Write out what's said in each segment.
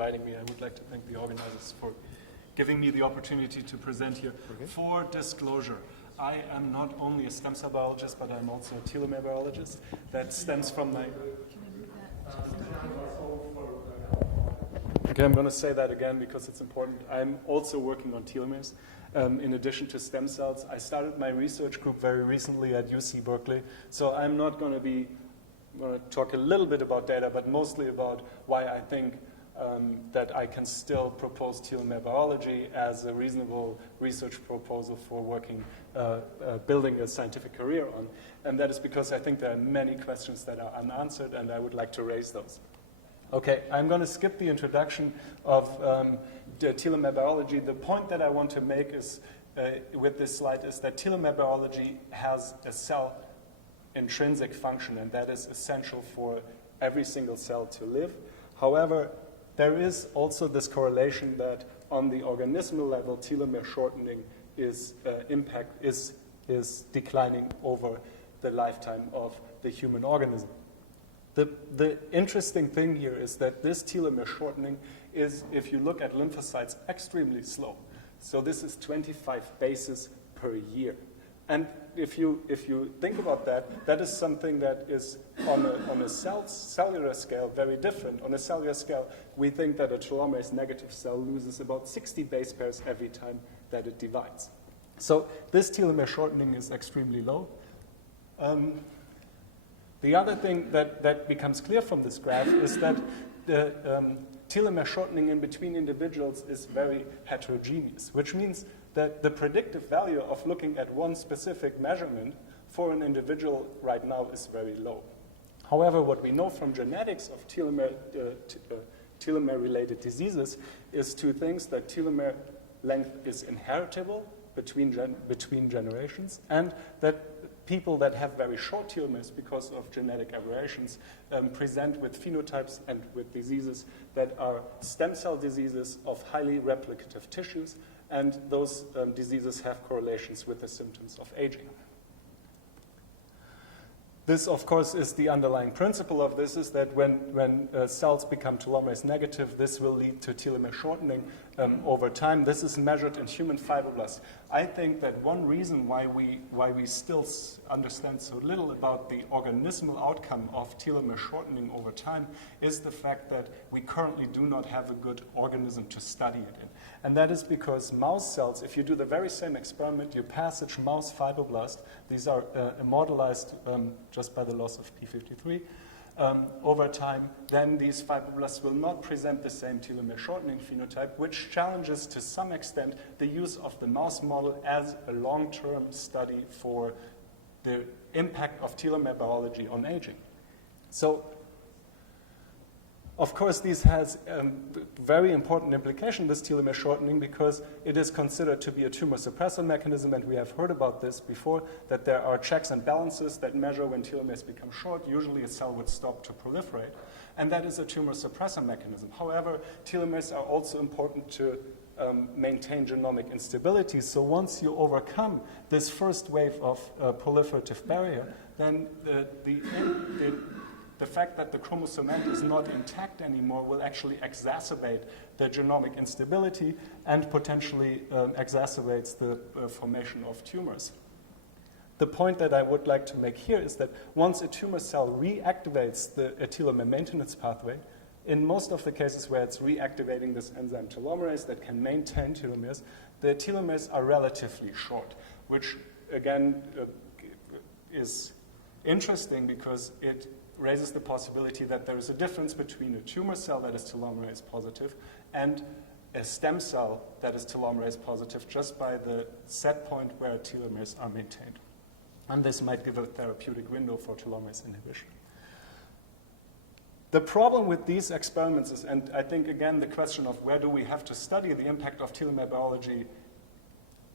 inviting me. I would like to thank the organizers for giving me the opportunity to present here. Okay. For disclosure, I am not only a stem cell biologist, but I'm also a telomere biologist. That stems from my... Okay, I'm going to say that again because it's important. I'm also working on telomeres. In addition to stem cells, I started my research group very recently at UC Berkeley. So I'm not going to talk a little bit about data, but mostly about why I think that I can still propose telomere biology as a reasonable research proposal for working, building a scientific career on. And that is because I think there are many questions that are unanswered, and I would like to raise those. Okay, I'm going to skip the introduction of the telomere biology. The point that I want to make is, with this slide is that telomere biology has a cell intrinsic function, and that is essential for every single cell to live. However, there is also this correlation that on the organismal level, telomere shortening is declining over the lifetime of the human organism. The interesting thing here is that this telomere shortening is, if you look at lymphocytes, extremely slow. So this is 25 bases per year. And if you think about that, that is something that is on a cellular scale very different. On a cellular scale, we think that a telomerase negative cell loses about 60 base pairs every time that it divides. So this telomere shortening is extremely low. The other thing that becomes clear from this graph is that the telomere shortening in between individuals is very heterogeneous, which means that the predictive value of looking at one specific measurement for an individual right now is very low. However, what we know from genetics of telomere-related diseases is two things: that telomere length is inheritable between generations, and that people that have very short telomeres because of genetic aberrations present with phenotypes and with diseases that are stem cell diseases of highly replicative tissues, and those diseases have correlations with the symptoms of aging. This, of course, is the underlying principle of this, is that when cells become telomerase negative, this will lead to telomere shortening over time. This is measured in human fibroblasts. I think that one reason why we still understand so little about the organismal outcome of telomere shortening over time is the fact that we currently do not have a good organism to study it in. And that is because mouse cells, if you do the very same experiment, you passage mouse fibroblast, these are immortalized just by the loss of p53, over time, then these fibroblasts will not present the same telomere shortening phenotype, which challenges to some extent the use of the mouse model as a long-term study for the impact of telomere biology on aging. So, of course, this has very important implication, this telomere shortening, because it is considered to be a tumor suppressor mechanism, and we have heard about this before, that there are checks and balances that measure when telomeres become short. Usually a cell would stop to proliferate, and that is a tumor suppressor mechanism. However, telomeres are also important to maintain genomic instability. So once you overcome this first wave of proliferative barrier, then the fact that the chromosome is not intact anymore will actually exacerbate the genomic instability and potentially exacerbates the formation of tumors. The point that I would like to make here is that once a tumor cell reactivates the telomere maintenance pathway, in most of the cases where it's reactivating this enzyme telomerase that can maintain telomeres, the telomeres are relatively short, which again is interesting because it raises the possibility that there is a difference between a tumor cell that is telomerase positive and a stem cell that is telomerase positive just by the set point where telomeres are maintained. And this might give a therapeutic window for telomerase inhibition. The problem with these experiments is, and I think again the question of where do we have to study the impact of telomere biology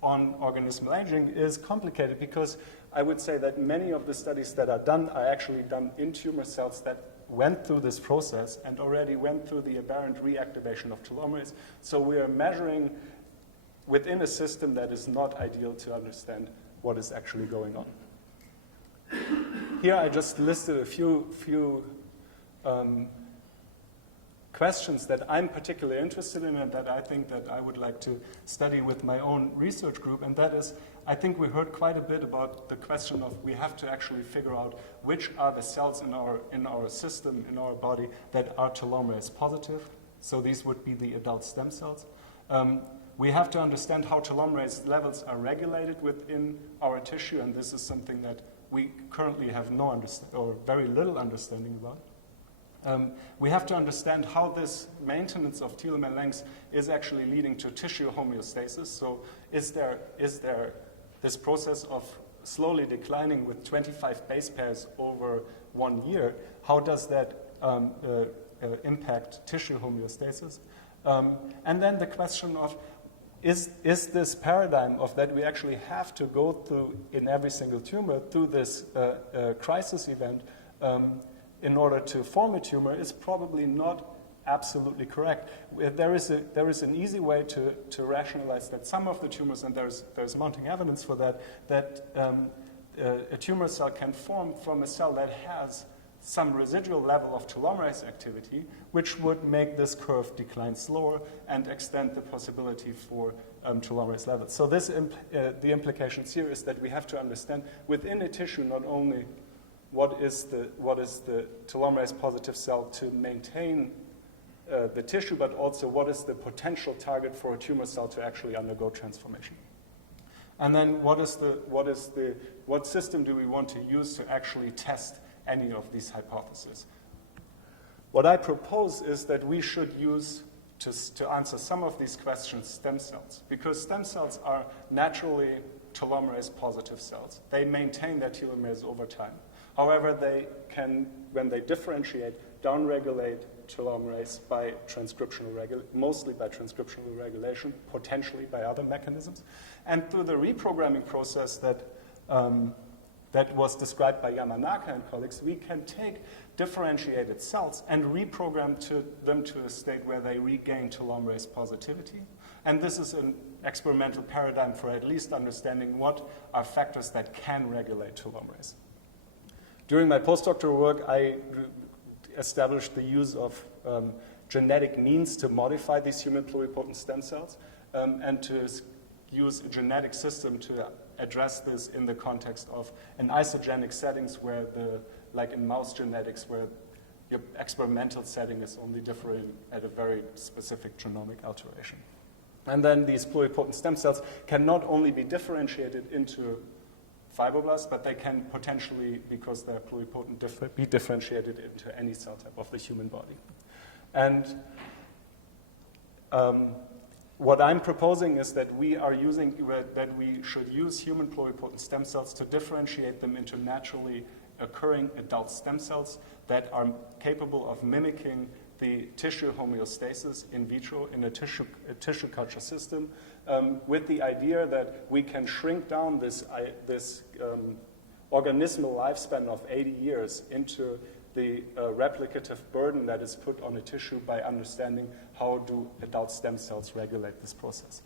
on organismal aging is complicated, because I would say that many of the studies that are done are actually done in tumor cells that went through this process and already went through the aberrant reactivation of telomerase. So we are measuring within a system that is not ideal to understand what is actually going on. Here I just listed a few questions that I'm particularly interested in and that I think that I would like to study with my own research group, and that is, I think we heard quite a bit about the question of we have to actually figure out which are the cells in our system, in our body, that are telomerase positive. So these would be the adult stem cells. We have to understand how telomerase levels are regulated within our tissue, and this is something that we currently have no understanding or very little understanding about. We have to understand how this maintenance of telomere lengths is actually leading to tissue homeostasis. So is there this process of slowly declining with 25 base pairs over 1 year? How does that impact tissue homeostasis? And then the question of, is this paradigm of that we actually have to go through in every single tumor through this crisis event in order to form a tumor is probably not absolutely correct. There is an easy way to rationalize that some of the tumors, and there's mounting evidence for that, a tumor cell can form from a cell that has some residual level of telomerase activity, which would make this curve decline slower and extend the possibility for telomerase levels. So the implications here is that we have to understand within a tissue not only what is the telomerase positive cell to maintain the tissue, but also what is the potential target for a tumor cell to actually undergo transformation. And then what system do we want to use to actually test any of these hypotheses? What I propose is that we should use, to answer some of these questions, stem cells, because stem cells are naturally telomerase positive cells. They maintain their telomeres over time. However, they can, when they differentiate, downregulate telomerase by mostly by transcriptional regulation, potentially by other mechanisms. And through the reprogramming process that was described by Yamanaka and colleagues, we can take differentiated cells and reprogram them to a state where they regain telomerase positivity. And this is an experimental paradigm for at least understanding what are factors that can regulate telomerase. During my postdoctoral work, I established the use of genetic means to modify these human pluripotent stem cells and to use a genetic system to address this in the context of an isogenic settings where like in mouse genetics, where your experimental setting is only differing at a very specific genomic alteration. And then these pluripotent stem cells can not only be differentiated into fibroblasts, but they can potentially, because they're pluripotent, be differentiated into any cell type of the human body. And what I'm proposing is that we should use human pluripotent stem cells to differentiate them into naturally occurring adult stem cells that are capable of mimicking the tissue homeostasis in vitro in a tissue culture system, with the idea that we can shrink down this organismal lifespan of 80 years into the replicative burden that is put on a tissue by understanding how do adult stem cells regulate this process.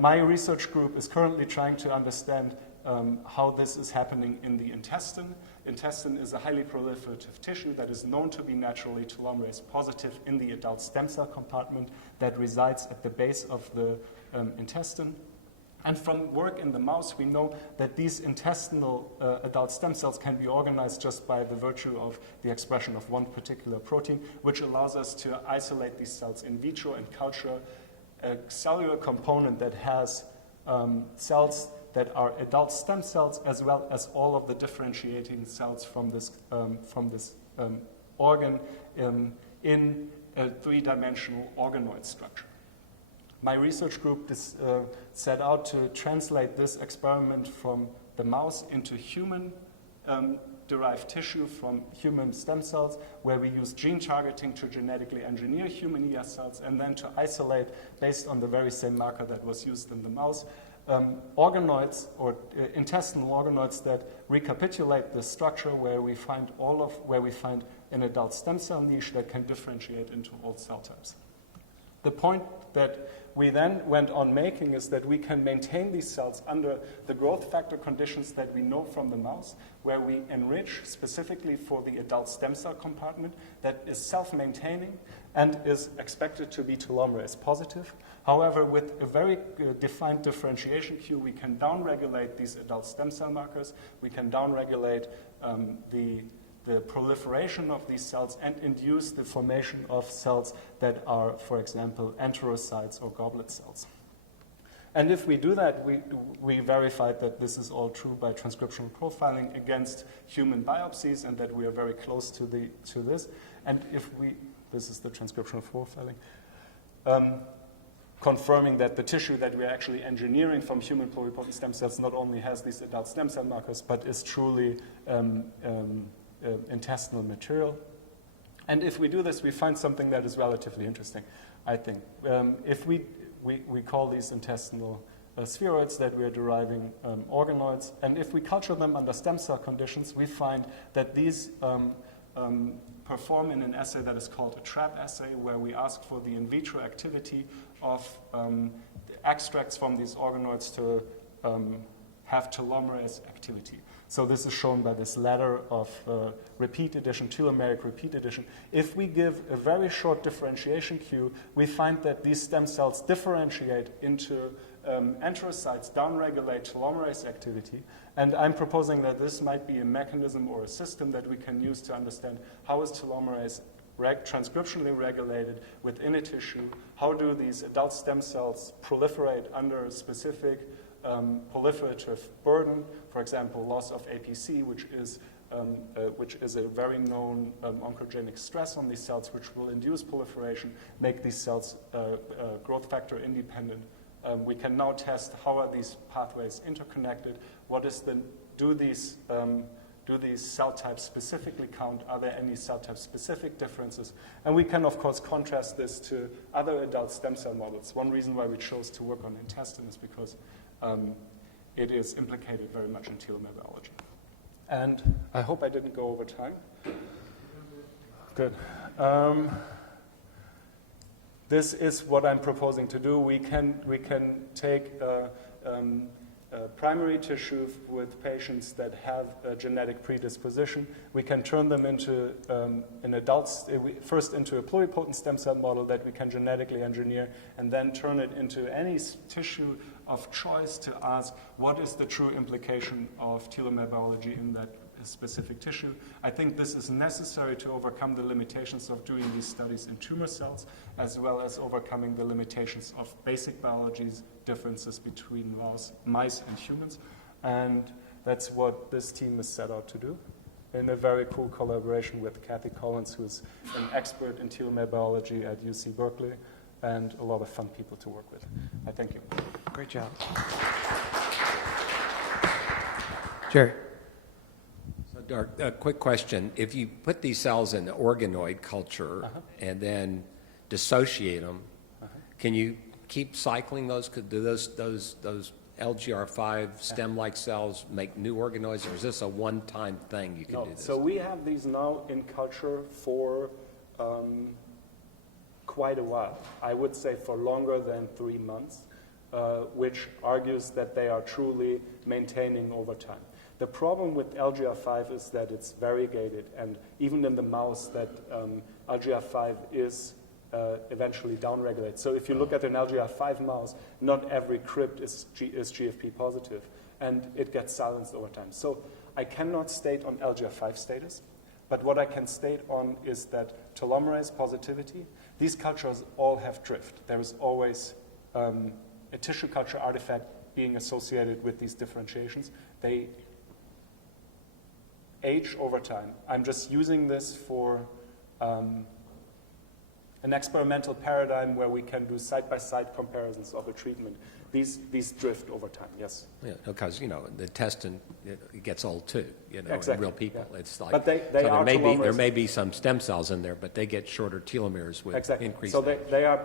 My research group is currently trying to understand how this is happening in the intestine. Intestine is a highly proliferative tissue that is known to be naturally telomerase positive in the adult stem cell compartment that resides at the base of the intestine. And from work in the mouse, we know that these intestinal adult stem cells can be organized just by the virtue of the expression of one particular protein, which allows us to isolate these cells in vitro and culture a cellular component that has cells that are adult stem cells, as well as all of the differentiating cells from this organ in a three-dimensional organoid structure. My research group set out to translate this experiment from the mouse into human derived tissue from human stem cells, where we use gene targeting to genetically engineer human ES cells, and then to isolate, based on the very same marker that was used in the mouse, organoids or intestinal organoids that recapitulate the structure where we find an adult stem cell niche that can differentiate into all cell types. The point that we then went on making is that we can maintain these cells under the growth factor conditions that we know from the mouse, where we enrich specifically for the adult stem cell compartment that is self-maintaining and is expected to be telomerase positive. However, with a very defined differentiation queue, we can downregulate these adult stem cell markers, we can downregulate the proliferation of these cells and induce the formation of cells that are, for example, enterocytes or goblet cells. And if we do that, we verified that this is all true by transcriptional profiling against human biopsies, and that we are very close to this. And this is the transcriptional profiling, confirming that the tissue that we're actually engineering from human pluripotent stem cells not only has these adult stem cell markers, but is truly intestinal material. And if we do this, we find something that is relatively interesting, I think. If we call these intestinal spheroids that we are deriving organoids, and if we culture them under stem cell conditions, we find that these perform in an assay that is called a trap assay, where we ask for the in vitro activity of the extracts from these organoids to have telomerase activity. So this is shown by this ladder of repeat addition, telomeric repeat addition. If we give a very short differentiation queue, we find that these stem cells differentiate into enterocytes, downregulate telomerase activity. And I'm proposing that this might be a mechanism or a system that we can use to understand how is telomerase transcriptionally regulated within a tissue, how do these adult stem cells proliferate under a specific proliferative burden, for example, loss of APC, which is a very known oncogenic stress on these cells, which will induce proliferation, make these cells growth factor independent. We can now test how are these pathways interconnected. Do these cell types specifically count? Are there any cell type specific differences? And we can, of course, contrast this to other adult stem cell models. One reason why we chose to work on intestine is because it is implicated very much in telomere biology. And I hope I didn't go over time. Good. This is what I'm proposing to do. We can take primary tissue with patients that have a genetic predisposition. We can turn them into first into a pluripotent stem cell model that we can genetically engineer, and then turn it into any tissue of choice to ask what is the true implication of telomere biology in that specific tissue. I think this is necessary to overcome the limitations of doing these studies in tumor cells, as well as overcoming the limitations of basic biology's differences between mice and humans. And that's what this team is set out to do, in a very cool collaboration with Kathy Collins, who's an expert in telomere biology at UC Berkeley, and a lot of fun people to work with. I thank you. Great job. Jerry. So, Dirk, a quick question. If you put these cells in the organoid culture and then dissociate them, can you keep cycling those? Do those LGR5 stem-like cells make new organoids, or is this a one-time thing you can do this? So we have these now in culture for quite a while. I would say for longer than 3 months, which argues that they are truly maintaining over time. The problem with LGR5 is that it's variegated, and even in the mouse that LGR5 is eventually downregulated. So if you look at an LGR5 mouse, not every crypt is GFP positive, and it gets silenced over time. So I cannot state on LGR5 status, but what I can state on is that telomerase positivity, these cultures all have drift. There is always a tissue culture artifact being associated with these differentiations. They age over time. I'm just using this for an experimental paradigm where we can do side-by-side comparisons of a treatment. These drift over time, yes. Yeah, because, the intestine, it gets old too, Exactly. in real people. Yeah. It's like, but there may be some stem cells in there, but they get shorter telomeres with increased So age. they are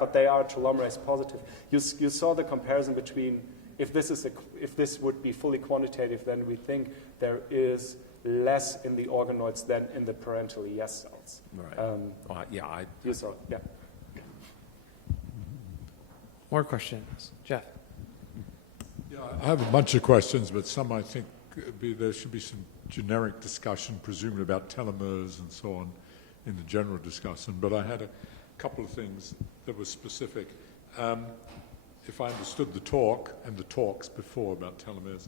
telomerase positive. You saw the comparison between, if this would be fully quantitative, then we think there is less in the organoids than in the parentally yes cells. Right. You saw, yeah. More questions. Jeff? Yeah, I have a bunch of questions, but some I think there should be some generic discussion, presumably about telomeres and so on, in the general discussion. But I had a couple of things that were specific. If I understood the talk and the talks before about telomeres,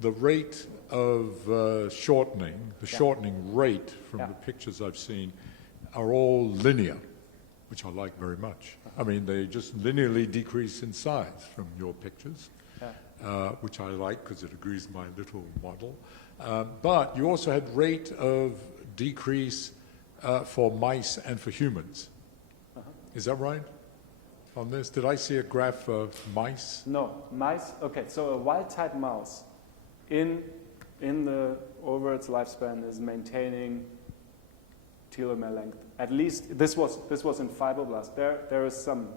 the rate of shortening, the shortening rate from the pictures I've seen, are all linear, which I like very much. I mean, they just linearly decrease in size from your pictures, which I like because it agrees with my little model. But you also had rate of decrease for mice and for humans. Is that right? On this, did I see a graph of mice? No, mice. Okay, so a wild-type mouse over its lifespan is maintaining telomere length. At least this was in fibroblasts. There is some.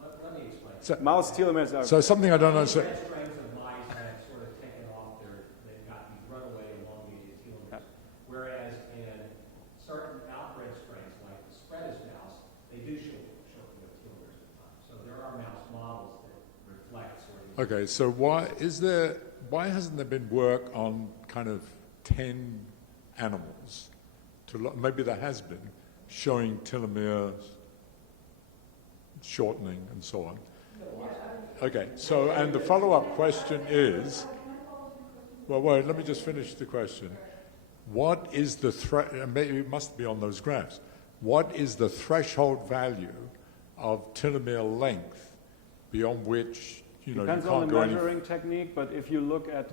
Let me explain. So, Mouse telomeres are. so something I don't understand. Red strains of mice have sort of taken off they've got these runaway elongated telomeres. Whereas in certain outbred strains, like the spreadus mouse, they do shorten their telomeres at times. So there are mouse models that reflect sort of. Okay, so why hasn't there been work on kind of 10 animals? Maybe there has been, showing telomeres shortening and so on. Okay, so, and the follow-up question is, well, wait, let me just finish the question. What is the maybe it must be on those graphs. What is the threshold value of telomere length beyond which, you know, Depends you can't on the go any... measuring technique, but if you look at,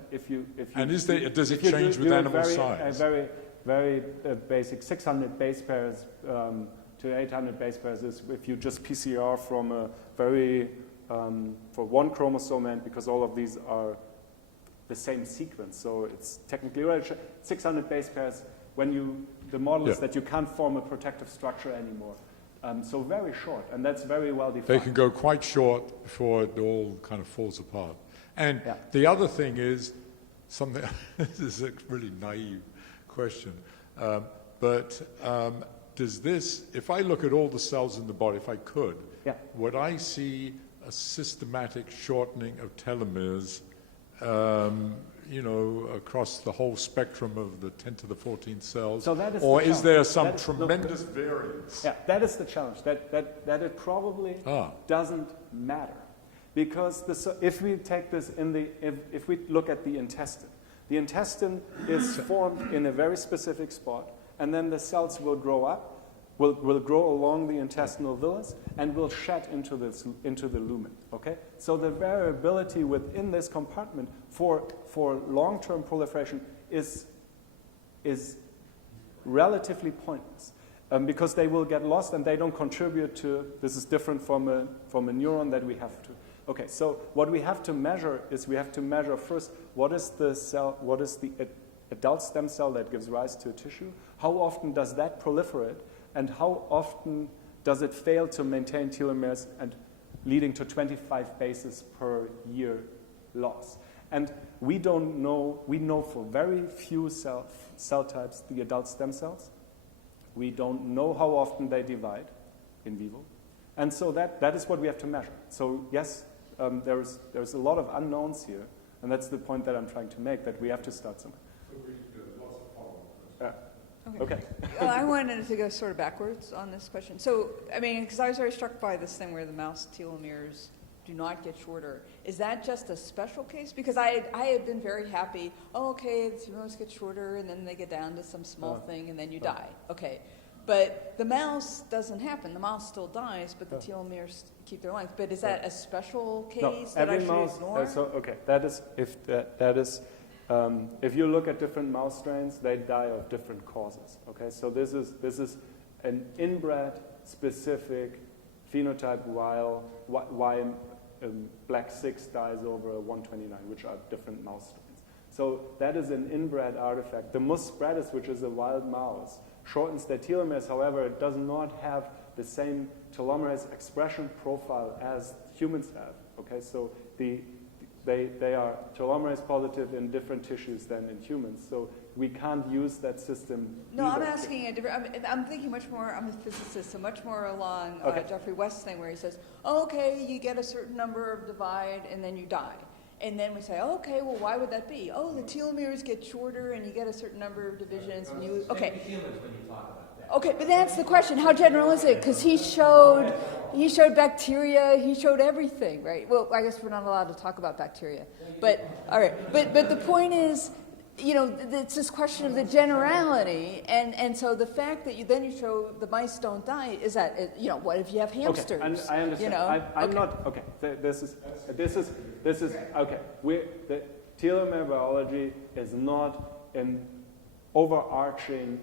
And is there, does it if you change do with a animal very, size? A very basic 600 base pairs to 800 base pairs is if you just PCR from a very, for one chromosome end, because all of these are the same sequence, so it's technically right. 600 base pairs, the model is that you can't form a protective structure anymore. So very short, and that's very well defined. They can go quite short before it all kind of falls apart. And the other thing is something, this is a really naive question, but does this, if I look at all the cells in the body, if I could, would I see a systematic shortening of telomeres, you know, across the whole spectrum of the 10 to the 14 cells? So that is or the is there challenge. some tremendous variance? Yeah, that is the challenge, that it probably doesn't matter. Because if we take this if we look at the intestine is formed in a very specific spot, and then the cells will grow up, will grow along the intestinal villus, and will shed into the lumen. Okay, so the variability within this compartment for long-term proliferation is relatively pointless, because they will get lost and they don't contribute to. This is different from a neuron that we have to. Okay, so what we have to measure is we have to measure first what is the adult stem cell that gives rise to a tissue, how often does that proliferate, and how often does it fail to maintain telomeres and leading to 25 bases per year loss. And we don't know, we know for very few cell types, the adult stem cells, we don't know how often they divide in vivo. And so that is what we have to measure. So yes, there's a lot of unknowns here, and that's the point that I'm trying to make, that we have to start somewhere. Okay. Well, I wanted to go sort of backwards on this question. So, I mean, because I was very struck by this thing where the mouse telomeres do not get shorter. Is that just a special case? Because I had been very happy, the telomeres get shorter, and then they get down to some small thing, and then you die. Okay. But the mouse doesn't happen. The mouse still dies, but the telomeres keep their length. But is that a special case that I should ignore? If you look at different mouse strains, they die of different causes. Okay, so this is an inbred specific phenotype, while black 6 dies over a 129, which are different mouse strains. So that is an inbred artifact. The mus spreadus, which is a wild mouse, shortens their telomeres. However, it does not have the same telomerase expression profile as humans have. Okay, so the They are telomerase positive in different tissues than in humans, so we can't use that system. No, either. I'm asking a different. I'm thinking much more. I'm a physicist, so much more along Okay. Jeffrey West's thing, where he says, oh, "Okay, you get a certain number of divide, and then you die." And then we say, oh, "Okay, well, why would that be? Oh, the telomeres get shorter, and you get a certain number of divisions, and you okay." Okay, but that's the question. How general is it? Because he showed bacteria, he showed everything, right? Well, I guess we're not allowed to talk about bacteria. But, all right, but the point is, you know, it's this question of the generality, and so the fact that you show the mice don't die, is that, you know, what if you have hamsters? Okay, I understand. You know? I'm not, okay, this is, okay. The telomere biology is not an overarching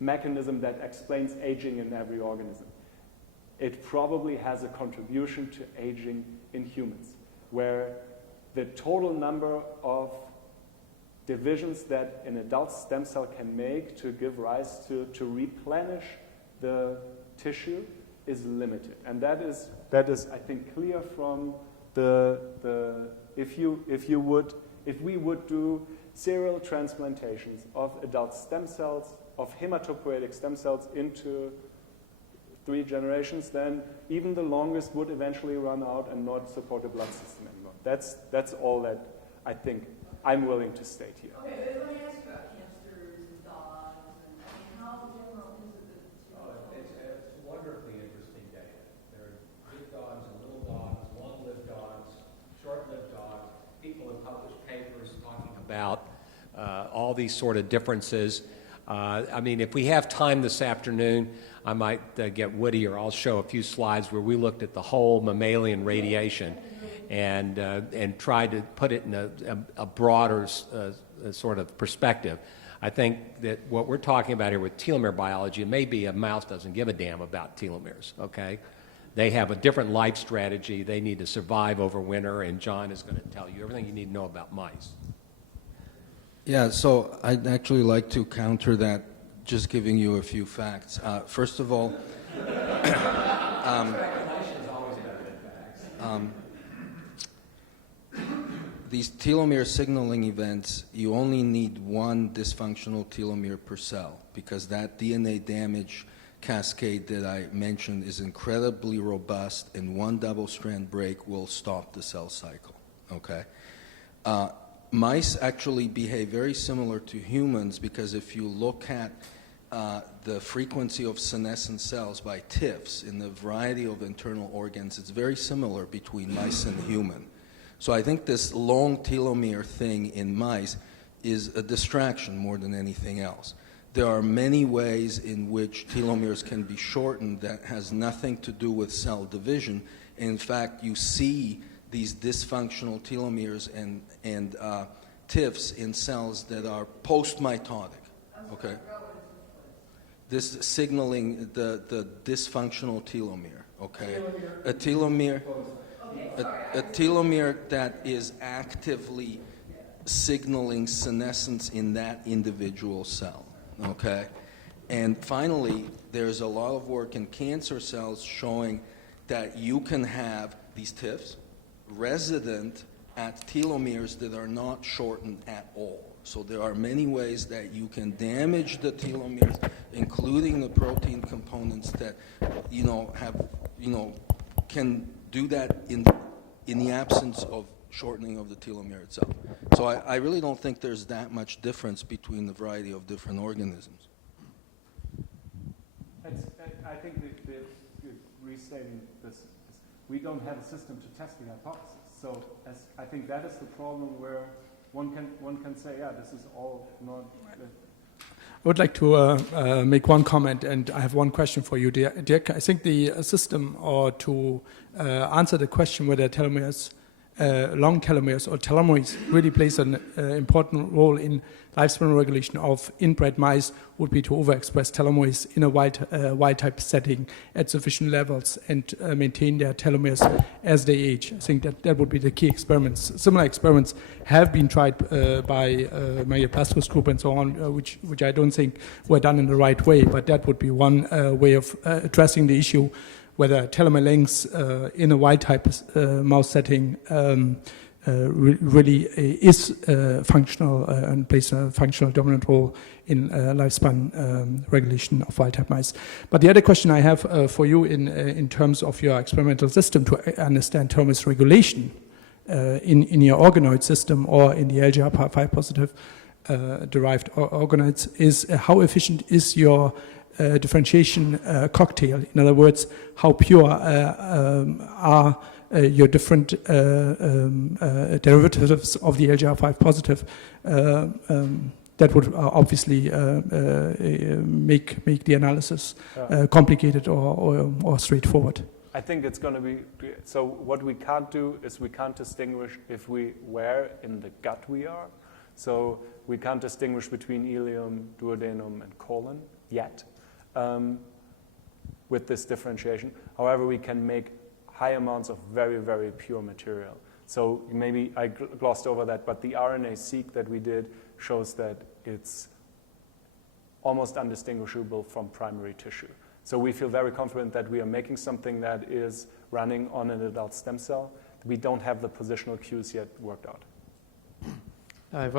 mechanism that explains aging in every organism. It probably has a contribution to aging in humans, where the total number of divisions that an adult stem cell can make to give rise to replenish the tissue is limited. And that is I think, clear from if we would do serial transplantations of adult stem cells, of hematopoietic stem cells into 3 generations, then even the longest would eventually run out and not support a blood system anymore. That's all that I think I'm willing to state here. Okay, but let me ask you about hamsters and dogs, and I mean, how general is it that It's wonderfully interesting data. There are big dogs and little dogs, long-lived dogs, short-lived dogs. People have published papers talking about all these sort of differences. I mean, if we have time this afternoon, I might get Woody, or I'll show a few slides where we looked at the whole mammalian radiation and tried to put it in a broader sort of perspective. I think that what we're talking about here with telomere biology, it may be a mouse doesn't give a damn about telomeres, okay? They have a different life strategy. They need to survive over winter, and John is going to tell you everything you need to know about mice. Yeah, so I'd actually like to counter that, just giving you a few facts. First of all, these telomere signaling events, you only need one dysfunctional telomere per cell, because that DNA damage cascade that I mentioned is incredibly robust, and one double-strand break will stop the cell cycle, okay? Mice actually behave very similar to humans, because if you look at the frequency of senescent cells by TIFs in the variety of internal organs, it's very similar between mice and human. So I think this long telomere thing in mice is a distraction more than anything else. There are many ways in which telomeres can be shortened that has nothing to do with cell division. In fact, you see these dysfunctional telomeres and TIFs in cells that are post-mitotic, okay? This signaling the dysfunctional telomere, okay? A telomere that is actively signaling senescence in that individual cell, okay? And finally, there's a lot of work in cancer cells showing that you can have these TIFs resident at telomeres that are not shortened at all. So there are many ways that you can damage the telomeres, including the protein components that, can do that in the absence of shortening of the telomere itself. So I really don't think there's that much difference between the variety of different organisms. I think restating this, we don't have a system to test the hypothesis. So I think that is the problem where one can say, yeah, this is all not. I would like to make one comment, and I have one question for you, Dirk. I think the system, or to answer the question whether telomeres, long telomeres or telomerase really plays an important role in lifespan regulation of inbred mice, would be to overexpress telomerase in a wild-type setting at sufficient levels and maintain their telomeres as they age. I think that would be the key experiments. Similar experiments have been tried by Maria Pasco's group and so on, which I don't think were done in the right way, but that would be one way of addressing the issue whether telomere length in a wild-type mouse setting really is functional and plays a functional dominant role in lifespan regulation of wild-type mice. But the other question I have for you in terms of your experimental system to understand telomerase regulation in your organoid system or in the LGR5 positive derived organoids is how efficient is your differentiation cocktail? In other words, how pure are your different derivatives of the LGR5 positive that would obviously make the analysis complicated or straightforward. I think it's going to be, so what we can't do is we can't distinguish where in the gut we are. So we can't distinguish between ileum, duodenum, and colon yet with this differentiation. However, we can make high amounts of very, very pure material. So maybe I glossed over that, but the RNA-seq that we did shows that it's almost undistinguishable from primary tissue. So we feel very confident that we are making something that is running on an adult stem cell. We don't have the positional cues yet worked out. I've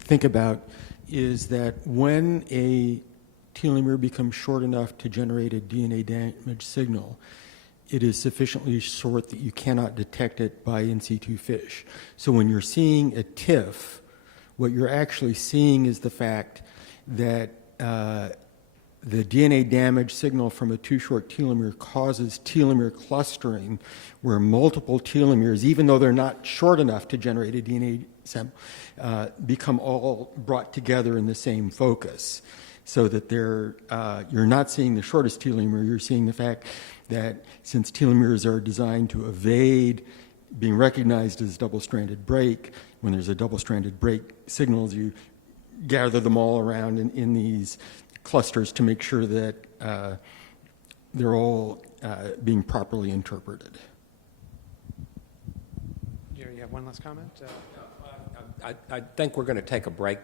think about is that when a telomere becomes short enough to generate a DNA damage signal, it is sufficiently short that you cannot detect it by in situ fish. So when you're seeing a TIF, what you're actually seeing is the fact that the DNA damage signal from a too short telomere causes telomere clustering, where multiple telomeres, even though they're not short enough to generate a DNA sample, become all brought together in the same focus. So that you're not seeing the shortest telomere, you're seeing the fact that since telomeres are designed to evade being recognized as double-stranded break, when there's a double-stranded break signals, you gather them all around in these clusters to make sure that they're all being properly interpreted. Jerry, you have one last comment? I think we're going to take a break